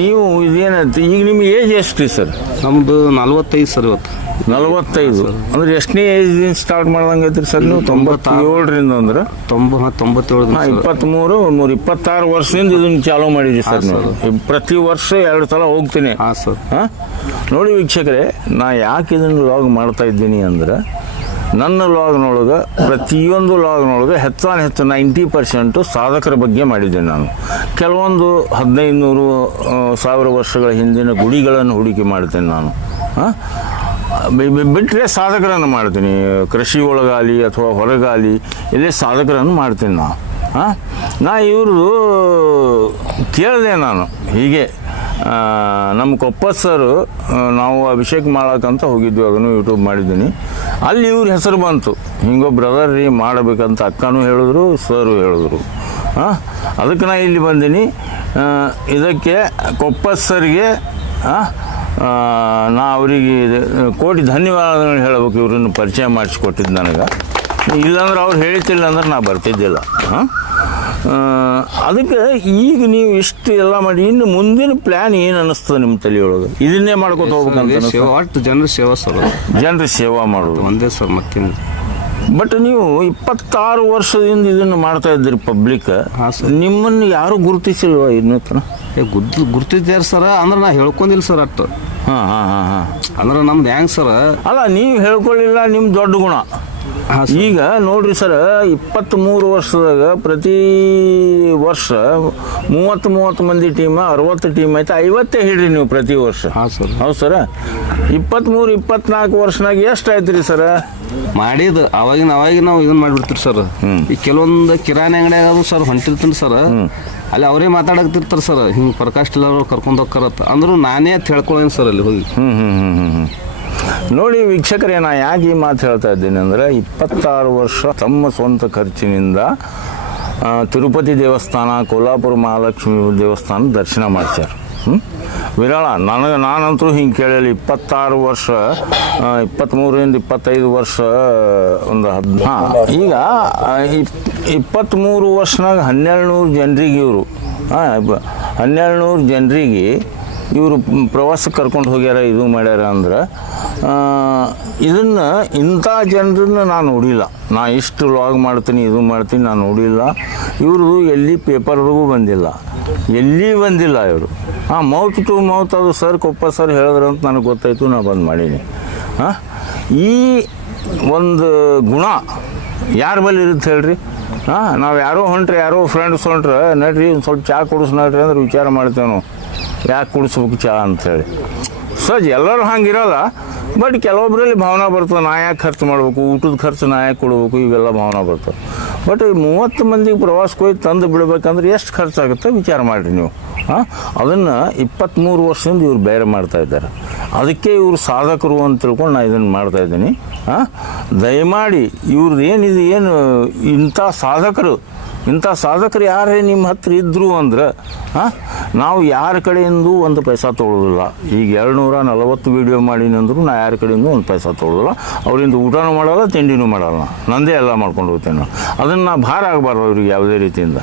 ನೀವು ಇದೇನಂತ ಈಗ ನಿಮ್ಗೆ ಏಜ್ ಎಷ್ಟು ರೀ ಸರ್? ನಮ್ಮದು ನಲ್ವತ್ತೈದು ಸರ್ ಇವತ್ತು. ನಲವತ್ತೈದು. ಅಂದ್ರೆ ಎಷ್ಟನೇ ಏಜ್ ಸ್ಟಾರ್ಟ್ ಮಾಡ್ದಂಗೆ ಐತ್ರಿ ಸರ್ ನೀವು? ತೊಂಬತ್ತೇಳರಿಂದ ಅಂದ್ರೆ? ತೊಂಬ ತೊಂಬತ್ತೇಳು ಇಪ್ಪತ್ತ್ಮೂರು ಮೂರು ಇಪ್ಪತ್ತಾರು ವರ್ಷದಿಂದ ಇದನ್ನ ಚಾಲೂ ಮಾಡಿದ್ರಿ ಸರ್ ನೀವು. ಪ್ರತಿ ವರ್ಷ ಎರಡು ಸಲ ಹೋಗ್ತೀನಿ. ಹಾಂ ನೋಡಿ ವೀಕ್ಷಕರೇ ನಾ ಯಾಕೆ ಇದನ್ನು ಲಾಗ್ ಮಾಡ್ತಾ ಇದ್ದೀನಿ ಅಂದ್ರೆ ನನ್ನ ಲಾಗ್ನೊಳಗೆ ಪ್ರತಿಯೊಂದು ಲಾಗ್ನೊಳಗೆ ಹೆಚ್ಚಾನ ಹೆಚ್ಚು ನೈಂಟಿ ಪರ್ಸೆಂಟು ಸಾಧಕರ ಬಗ್ಗೆ ಮಾಡಿದ್ದೇನೆ ನಾನು. ಕೆಲವೊಂದು ಹದಿನೈದು ನೂರು ಸಾವಿರ ವರ್ಷಗಳ ಹಿಂದಿನ ಗುಡಿಗಳನ್ನು ಹೂಡಿಕೆ ಮಾಡ್ತೇನೆ ನಾನು. ಹಾಂ? ಬಿಟ್ಟರೆ ಸಾಧಕರನ್ನು ಮಾಡ್ತೀನಿ. ಕೃಷಿ ಒಳಗಾಲಿ ಅಥವಾ ಹೊರಗಾಲಿ ಇಲ್ಲೇ ಸಾಧಕರನ್ನು ಮಾಡ್ತೀನಿ ನಾನು. ಹಾಂ ನಾ ಇವ್ರದ್ದು ಕೇಳಿದೆ ನಾನು ಹೀಗೆ. ನಮ್ಮ ಕೊಪ್ಪ ಸರು ನಾವು ಅಭಿಷೇಕ್ ಮಾಡೋಕ್ಕಂತ ಹೋಗಿದ್ವಿ ಅದನ್ನು ಯೂಟ್ಯೂಬ್ ಮಾಡಿದ್ದೀನಿ. ಅಲ್ಲಿ ಇವ್ರ ಹೆಸರು ಬಂತು. ಹಿಂಗೋ ಬ್ರದರ್ ರೀ ಮಾಡಬೇಕಂತ ಅಕ್ಕನೂ ಹೇಳಿದ್ರು ಸರು ಹೇಳಿದ್ರು. ಹಾಂ ಅದಕ್ಕೆ ನಾ ಇಲ್ಲಿ ಬಂದೀನಿ. ಇದಕ್ಕೆ ಕೊಪ್ಪ ಸರ್ಗೆ ಆ, ನಾ ಅವರಿಗೆ ಕೋಟಿ ಧನ್ಯವಾದಗಳು ಹೇಳಬೇಕು ಇವ್ರನ್ನ ಪರಿಚಯ ಮಾಡಿಸ್ಕೊಟ್ಟಿದ್ದು ನನಗೆ. ಇಲ್ಲಾಂದ್ರೆ ಅವ್ರು ಹೇಳ್ತಿಲ್ಲ ಅಂದ್ರೆ ನಾ ಬರ್ತಿದ್ದಿಲ್ಲ. ಹಾಂ? ಅದಕ್ಕೆ ಈಗ ನೀವು ಇಷ್ಟು ಎಲ್ಲ ಮಾಡಿ ಇನ್ನು ಮುಂದಿನ ಪ್ಲ್ಯಾನ್ ಏನು ಅನ್ನಿಸ್ತದೆ ನಿಮ್ಮ ತಲೆಯೊಳಗೆ? ಇದನ್ನೇ ಮಾಡ್ಕೊತ ಹೋಗ್ಬೇಕಂತ ಒಟ್ಟು ಜನರ ಸೇವಾ ಸರ್ ಜನರ ಸೇವಾ ಮಾಡೋದು ಒಂದೇ ಸರ್ ಮತ್ತೆ ಬಟ್ ನೀವು ಇಪ್ಪತ್ತಾರು ವರ್ಷದಿಂದ ಇದನ್ನು ಮಾಡ್ತಾ ಇದ್ದೀರಿ ಪಬ್ಲಿಕ್. ನಿಮ್ಮನ್ನು ಯಾರು ಗುರುತಿಸಿಲ್ವ ಇನ್ನೂ ತನ ಏ ಗುರ್ತು ಗುರ್ತಿದ್ಯಾರ ಸರ್ ಅಂದ್ರೆ ನಾ ಹೇಳ್ಕೊಂಡಿಲ್ಲ ಸರ್ ಅಟ್ಟು ಹಾಂ ಹಾಂ ಹಾಂ ಹಾಂ. ಅಂದ್ರೆ ನಮ್ದು ಹೆಂಗ್ ಸರ್? ಅಲ್ಲ ನೀವು ಹೇಳ್ಕೊಳ್ಳಿಲ್ಲ ನಿಮ್ಮ ದೊಡ್ಡ ಗುಣ. ಈಗ ನೋಡ್ರಿ ಸರ್ ಇಪ್ಪತ್ತ್ಮೂರು ವರ್ಷದಾಗ ಪ್ರತಿ ವರ್ಷ ಮೂವತ್ತು ಮೂವತ್ತು ಮಂದಿ ಟೀಮ್ ಅರವತ್ತು ಟೀಮ್ ಐತೆ ಐವತ್ತೇ ಹಿಡ್ರಿ ನೀವು ಪ್ರತಿ ವರ್ಷ. ಹಾಂ ಸರ್. ಹೌದು ಸರ? ಇಪ್ಪತ್ತ್ಮೂರು ಇಪ್ಪತ್ನಾಲ್ಕು ವರ್ಷನಾಗ ಎಷ್ಟು ಆಯ್ತು ರೀ ಸರ? ಮಾಡಿದ ಅವಾಗಿನ ಅವಾಗಿನ ನಾವು ಇದನ್ನ ಮಾಡಿಬಿಡ್ತೀರಿ ಸರ್. ಈ ಕೆಲವೊಂದು ಕಿರಾಣಿ ಅಂಗಡಿಯಾಗ ಅದು ಸರ್ ಹೊಂಟಿರ್ತೀನಿ ಸರ್. ಅಲ್ಲಿ ಅವರೇ ಮಾತಾಡಕ್ತಿರ್ತಾರೆ ಸರ್. ಹಿಂಗೆ ಪ್ರಕಾಶ್ ಟಿಲ್ಲರ್ ಕರ್ಕೊಂಡು ಹೋಗ್ಕರತ್ತ ಅಂದ್ರೆ ನಾನೇ ಅಂತ ಹೇಳ್ಕೊಳ್ಳೇನು ಸರ್ ಅಲ್ಲಿ ಹೋಗಿ. ಹ್ಞೂ ಹ್ಞೂ ಹ್ಞೂ ಹ್ಞೂ ಹ್ಞೂ ನೋಡಿ ವೀಕ್ಷಕರೇ, ನಾ ಯಾಕೆ ಈ ಮಾತು ಹೇಳ್ತಾ ಇದ್ದೀನಿ ಅಂದರೆ ಇಪ್ಪತ್ತಾರು ವರ್ಷ ತಮ್ಮ ಸ್ವಂತ ಖರ್ಚಿನಿಂದ ತಿರುಪತಿ ದೇವಸ್ಥಾನ, ಕೊಲ್ಲಾಪುರ ಮಹಾಲಕ್ಷ್ಮಿ ದೇವಸ್ಥಾನ ದರ್ಶನ ಮಾಡ್ತಾರೆ ಹ್ಮ್? ವಿರಳ, ನನಗೆ ನಾನಂತೂ ಹಿಂಗೆ ಕೇಳಲಿ, ಇಪ್ಪತ್ತಾರು ವರ್ಷ ಇಪ್ಪತ್ತ್ಮೂರಿಂದ ಇಪ್ಪತ್ತೈದು ವರ್ಷ, ಒಂದು ಹದ್ ಹಾಂ, ಈಗ ಇಪ್ಪತ್ತ್ಮೂರು ವರ್ಷನಾಗ ಹನ್ನೆರಡು ನೂರು ಜನರಿಗೆ ಇವರು. ಹಾಂ ಹನ್ನೆರಡು ನೂರು ಜನರಿಗೆ ಇವರು ಪ್ರವಾಸಕ್ಕೆ ಕರ್ಕೊಂಡು ಹೋಗ್ಯಾರ, ಇದು ಮಾಡ್ಯಾರ ಅಂದ್ರೆ ಇದನ್ನು ಇಂಥ ಜನರನ್ನ ನಾನು ನೋಡಿಲ್ಲ. ನಾ ಇಷ್ಟು ಲಾಗ್ ಮಾಡ್ತೀನಿ, ಇದು ಮಾಡ್ತೀನಿ, ನಾನು ನೋಡಿಲ್ಲ. ಇವ್ರದ್ದು ಎಲ್ಲಿ ಪೇಪರ್ಗೂ ಬಂದಿಲ್ಲ. ಎಲ್ಲಿ ಬಂದಿಲ್ಲ ಇವರು? ಹಾಂ ಮೌತ್ ಟು ಮೌತ್ ಅದು ಸರ್ ಕೊಪ್ಪ ಸರ್ ಹೇಳಿದ್ರು ಅಂತ ನನಗೆ ಗೊತ್ತಾಯಿತು ನಾನು ಬಂದು ಮಾಡೀನಿ. ಹಾಂ ಈ ಒಂದು ಗುಣ ಯಾರ ಮೇಲೆ ಇರುತ್ತೆ ಹೇಳ್ರಿ? ಹಾಂ ನಾವು ಯಾರೋ ಹೊಂಟ್ರೆ, ಯಾರೋ ಫ್ರೆಂಡ್ಸ್ ಹೊಂಟ್ರೆ, ನಡ್ರಿ ಒಂದು ಸ್ವಲ್ಪ ಚಹಾ ಕುಡಿಸ್ ನಡ್ರಿ ಅಂದ್ರೆ ವಿಚಾರ ಮಾಡ್ತೇವೆ ನಾವು. ಯಾಕೆ ಕುಡಿಸ್ಬೇಕು ಚಹಾ ಅಂಥೇಳಿ ಸಹಜ ಎಲ್ಲರೂ ಹಂಗಿರಲ್ಲ. ಬಟ್ ಕೆಲವೊಬ್ಬರಲ್ಲಿ ಭಾವನೆ ಬರ್ತದೆ, ನಾ ಯಾಕೆ ಖರ್ಚು ಮಾಡಬೇಕು, ಊಟದ ಖರ್ಚು ನಾ ಯಾಕೆ ಕೊಡಬೇಕು, ಇವೆಲ್ಲ ಭಾವನೆ ಬರ್ತವೆ. ಬಟ್ ಈ ಮೂವತ್ತು ಮಂದಿಗೆ ಪ್ರವಾಸಕ್ಕೆ ಹೋಗಿ ತಂದು ಬಿಡ್ಬೇಕಂದ್ರೆ ಎಷ್ಟು ಖರ್ಚಾಗುತ್ತೆ ವಿಚಾರ ಮಾಡಿರಿ ನೀವು. ಹಾಂ ಅದನ್ನು ಇಪ್ಪತ್ತ್ಮೂರು ವರ್ಷದಿಂದ ಇವ್ರು ಬೇರೆ ಮಾಡ್ತಾ ಇದ್ದಾರೆ. ಅದಕ್ಕೆ ಇವರು ಸಾಧಕರು ಅಂತ ತಿಳ್ಕೊಂಡು ನಾನು ಇದನ್ನು ಮಾಡ್ತಾ ಇದ್ದೀನಿ. ಹಾಂ ದಯಮಾಡಿ ಇವ್ರದ್ದು ಏನಿದೆ ಏನು ಇಂಥ ಸಾಧಕರು ಇಂಥ ಸಾಧಕರು ಯಾರೇ ನಿಮ್ಮ ಹತ್ರ ಇದ್ದರು ಅಂದ್ರೆ, ಹಾಂ, ನಾವು ಯಾರ ಕಡೆಯಿಂದೂ ಒಂದು ಪೈಸಾ ತೊಗೊಳ್ಳೋದಿಲ್ಲ ಈಗ ಎರಡು ನೂರ ನಲವತ್ತು ವೀಡಿಯೋ ಅಂದರೂ ನಾ ಯಾರ ಕಡೆಯಿಂದ ಒಂದು ಪೈಸಾ ತೊಗೊಳ್ಳೋದಿಲ್ಲ ಅವರಿಂದ ಊಟನೂ ಮಾಡಲ್ಲ, ತಿಂಡಿನೂ ಮಾಡಲ್ಲ. ನಂದೇ ಎಲ್ಲ ಮಾಡ್ಕೊಂಡು ಹೋಗ್ತೇನೆ ನಾನು. ಅದನ್ನು ನಾ ಭಾರ ಆಗಬಾರ್ದು ಅವ್ರಿಗೆ ಯಾವುದೇ ರೀತಿಯಿಂದ.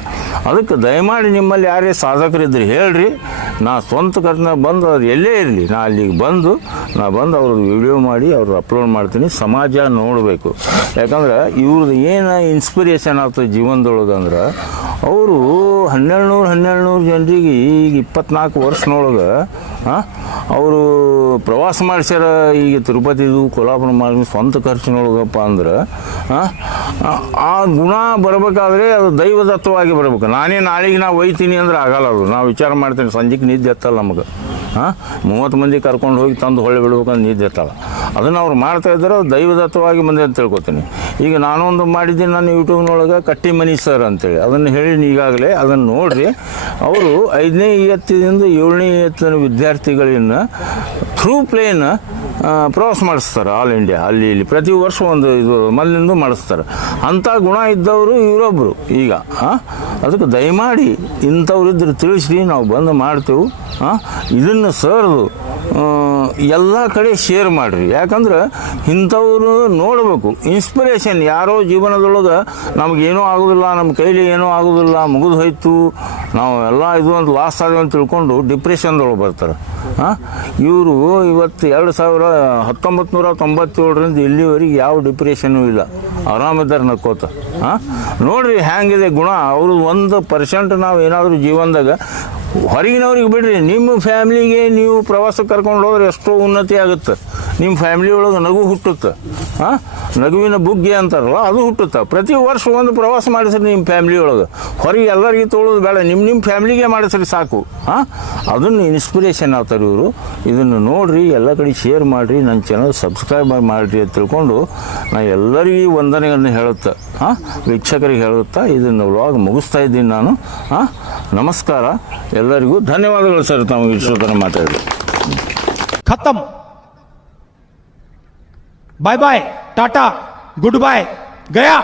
ಅದಕ್ಕೆ ದಯಮಾಡಿ ನಿಮ್ಮಲ್ಲಿ ಯಾರೇ ಸಾಧಕರಿದ್ದರೆ ಹೇಳ್ರಿ. ನಾ ಸ್ವಂತ ಕರ್ನ ಬಂದು ಅದು ಎಲ್ಲೇ ಇರಲಿ. ನಾ ಅಲ್ಲಿಗೆ ಬಂದು, ನಾ ಬಂದು ಅವ್ರದ್ದು ವಿಡಿಯೋ ಮಾಡಿ, ಅವ್ರದ್ದು ಅಪ್ಲೋಡ್ ಮಾಡ್ತೀನಿ. ಸಮಾಜ ನೋಡಬೇಕು. ಯಾಕಂದ್ರೆ ಇವ್ರದ್ದು ಏನು ಇನ್ಸ್ಪಿರೇಷನ್ ಆಗ್ತದೆ ಜೀವನದೊಳಗೆ ಅಂದ್ರೆ ಅವರು ಹನ್ನೆರಡು ನೂರು ಹನ್ನೆರಡು ನೂರು ಜನರಿಗೆ ಈಗ ಇಪ್ಪತ್ನಾಲ್ಕು ವರ್ಷನೊಳಗೆ ಅವರು ಪ್ರವಾಸ ಮಾಡಿಸ್ಯಾರ ಈಗ ತಿರುಪತಿದು ಕೊಲ್ಲಾಪುರ ಮಾಡಿ ಸ್ವಂತ ಖರ್ಚಿನೊಳಗಪ್ಪ ಅಂದ್ರೆ ಆ, ಗುಣ ಬರಬೇಕಾದ್ರೆ ಅದು ದೈವದತ್ತವಾಗಿ ಬರಬೇಕು. ನಾನೇ ನಾಳೆಗೆ ನಾವು ಒಯ್ತೀನಿ ಅಂದ್ರೆ ಆಗಲ್ಲ ಅದು. ನಾವು ವಿಚಾರ ಮಾಡ್ತೀನಿ. ಸಂಜೆಗೆ ನಿದ್ದೆ ಎತ್ತಲ್ಲ ನಮಗೆ. ಹಾಂ? ಮೂವತ್ತು ಮಂದಿ ಕರ್ಕೊಂಡು ಹೋಗಿ ತಂದು ಹೊಳ್ಳಿ ಬಿಡ್ಬೇಕಂತ ನಿದ್ದೆ ಎತ್ತಲ್ಲ ಅದನ್ನು ಅವ್ರು ಮಾಡ್ತಾ ಇದ್ದಾರೆ ದೈವದತ್ತವಾಗಿ ಬಂದೆ ಅಂತ ತಿಳ್ಕೊತೀನಿ. ಈಗ ನಾನೊಂದು ಮಾಡಿದ್ದೀನಿ ನಾನು ಯೂಟ್ಯೂಬ್ನೊಳಗೆ ಕಟ್ಟಿ ಮನಿ ಸರ್ ಅಂತೇಳಿ. ಅದನ್ನು ಹೇಳಿ ಈಗಾಗಲೇ ಅದನ್ನು ನೋಡಿರಿ. ಅವರು ಐದನೇ ಇಯತ್ತಿನಿಂದ ಏಳನೇ ಎತ್ತಿನ ವಿದ್ಯಾರ್ಥಿಗಳನ್ನ ಥ್ರೂ ಪ್ಲೇನ್ ಪ್ರವಾಸ ಮಾಡಿಸ್ತಾರೆ ಆಲ್ ಇಂಡಿಯಾ. ಅಲ್ಲಿ ಇಲ್ಲಿ ಪ್ರತಿ ವರ್ಷ ಒಂದು ಇದು ಮಲ್ಲಿಂದು ಮಾಡಿಸ್ತಾರೆ. ಅಂಥ ಗುಣ ಇದ್ದವರು ಇವರೊಬ್ಬರು ಈಗ? ಅದಕ್ಕೆ ದಯಮಾಡಿ ಇಂಥವ್ರಿದ್ರೆ ತಿಳಿಸಿ ನಾವು ಬಂದು ಮಾಡ್ತೇವೆ ಇದನ್ನು ಸರ್ದು ಎಲ್ಲ ಕಡೆ ಶೇರ್ ಮಾಡಿರಿ. ಯಾಕಂದ್ರೆ ಇಂಥವ್ರು ನೋಡಬೇಕು. ಇನ್ಸ್ಪಿರೇಷನ್ ಯಾರೋ ಜೀವನದೊಳಗೆ ನಮಗೇನೂ ಆಗೋದಿಲ್ಲ ನಮ್ಮ ಕೈಲಿ ಏನೂ ಆಗೋದಿಲ್ಲ, ಮುಗಿದು ಹೋಯ್ತು. ನಾವು ಎಲ್ಲ ಇದು ಒಂದು ಲಾಸ್ ಆಗಿದೆ ಅಂತ ತಿಳ್ಕೊಂಡು ಡಿಪ್ರೆಷನ್ದೊಳಗೆ ಬರ್ತಾರೆ. ಇವರು ಇವತ್ತು ಎರಡು ಸಾವಿರ ಹತ್ತೊಂಬತ್ತು ನೂರ ತೊಂಬತ್ತೇಳರಿಂದ ಇಲ್ಲಿವರೆಗೆ ಯಾವ ಡಿಪ್ರೆಷನ್ನೂ ಇಲ್ಲ. ಆರಾಮಿದ್ದಾರೆ ನಕ್ಕೋತ. ಹಾಂ? ನೋಡಿರಿ ಹ್ಯಾಂಗಿದೆ ಗುಣ. ಅವ್ರದ್ದು ಒಂದು ಪರ್ಸೆಂಟ್ ನಾವು ಏನಾದರೂ ಜೀವನದಾಗ ಹೊರಗಿನವ್ರಿಗೆ ಬಿಡ್ರಿ, ನಿಮ್ಮ ಫ್ಯಾಮ್ಲಿಗೆ ನೀವು ಪ್ರವಾಸಕ್ಕೆ ಕರ್ಕೊಂಡು ಹೋದ್ರೆ ಎಷ್ಟೋ ಉನ್ನತಿ ಆಗುತ್ತೆ. ನಿಮ್ಮ ಫ್ಯಾಮ್ಲಿ ಒಳಗೆ ನಗು ಹುಟ್ಟುತ್ತೆ. ಹಾಂ ನಗುವಿನ ಬುಗ್ಗೆ ಅಂತಾರಲ್ಲ, ಅದು ಹುಟ್ಟುತ್ತೆ. ಪ್ರತಿ ವರ್ಷ ಒಂದು ಪ್ರವಾಸ ಮಾಡಿಸ್ರಿ ನಿಮ್ಮ ಫ್ಯಾಮ್ಲಿ ಒಳಗೆ. ಹೊರಗೆ ಎಲ್ಲರಿಗೆ ತೊಳೋದು ಬೇಡ, ನಿಮ್ಮ ನಿಮ್ಮ ಫ್ಯಾಮ್ಲಿಗೆ ಮಾಡಿಸ್ರಿ ಸಾಕು. ಹಾಂ ಅದನ್ನು ಇನ್ಸ್ಪಿರೇಷನ್ ಆಗ್ತಾರೆ ಇವರು. ಇದನ್ನು ನೋಡಿರಿ, ಎಲ್ಲ ಕಡೆ ಶೇರ್ ಮಾಡಿರಿ, ನನ್ನ ಚಾನಲ್ ಸಬ್ಸ್ಕ್ರೈಬ್ ಮಾಡಿರಿ ಅಂತ ತಿಳ್ಕೊಂಡು ನಾ ಎಲ್ಲರಿಗೂ ವಂದನೆಗಳನ್ನು ಹೇಳುತ್ತೆ ಹಾಂ ವೀಕ್ಷಕರಿಗೆ ಹೇಳುತ್ತಾ, ಇದನ್ನು ವ್ಲಾಗ್ ಮುಗಿಸ್ತಾ ಇದ್ದೀನಿ ನಾನು. ಹಾಂ ನಮಸ್ಕಾರ. ಎಲ್ಲರಿಗೂ ಧನ್ಯವಾದಗಳು ಸರ್ ತಾವು ಇಷ್ಟೊತ್ತರ ಮಾತಾಡಿ ಖತಮ್ bye bye tata goodbye Gaya